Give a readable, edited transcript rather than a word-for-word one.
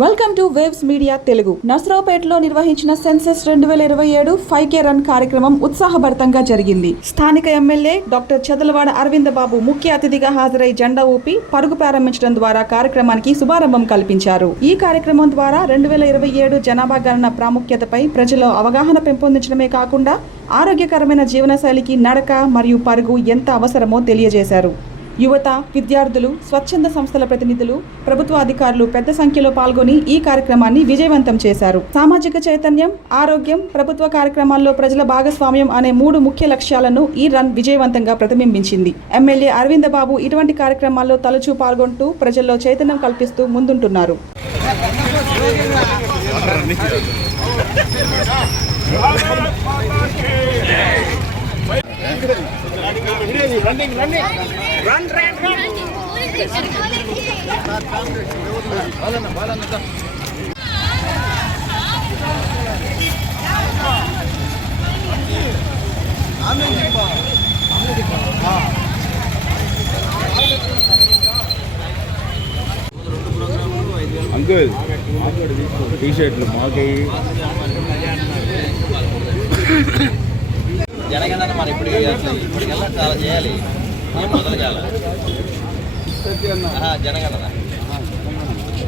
Welcome to Waves Media Telugu. నర్సరావుపేటలో నిర్వహించిన census 2027 5K run కార్యక్రమం ఉత్సాహభరితంగా జరిగింది. స్థానిక ఎమ్మెల్యే డాక్టర్ చదలవాడ అరవింద బాబు ముఖ్య అతిథిగా హాజరై జెండా ఊపి పరుగు ప్రారంభించడం ద్వారా కార్యక్రమానికి శుభారంభం కల్పించారు. ఈ కార్యక్రమం ద్వారా 2027 జనాభా గణన ప్రాముఖ్యతపై ప్రజల్లో అవగాహన పెంపొందించడమే కాకుండా ఆరోగ్యకరమైన జీవనశైలికి నడక మరియు పరుగు ఎంత అవసరమో తెలియజేశారు. యువత, విద్యార్థులు, స్వచ్ఛంద సంస్థల ప్రతినిధులు, ప్రభుత్వ అధికారులు పెద్ద సంఖ్యలో పాల్గొని ఈ కార్యక్రమాన్ని విజయవంతం చేశారు. సామాజిక చైతన్యం, ఆరోగ్యం, ప్రభుత్వ కార్యక్రమాల్లో ప్రజల భాగస్వామ్యం అనే 3 ముఖ్య లక్ష్యాలను ఈ రన్ విజయవంతంగా ప్రతిబింబించింది. ఎమ్మెల్యే అరవింద బాబు ఇటువంటి కార్యక్రమాల్లో తరచూ పాల్గొంటూ ప్రజల్లో చైతన్యం కల్పిస్తూ ముందుంటున్నారు. అంకుల్ టీ షర్ట్లు మాకై జనగణన మనం ఇప్పటికెళ్ళా చాలా చేయాలి. ఏం మొదలు కాల జనగణన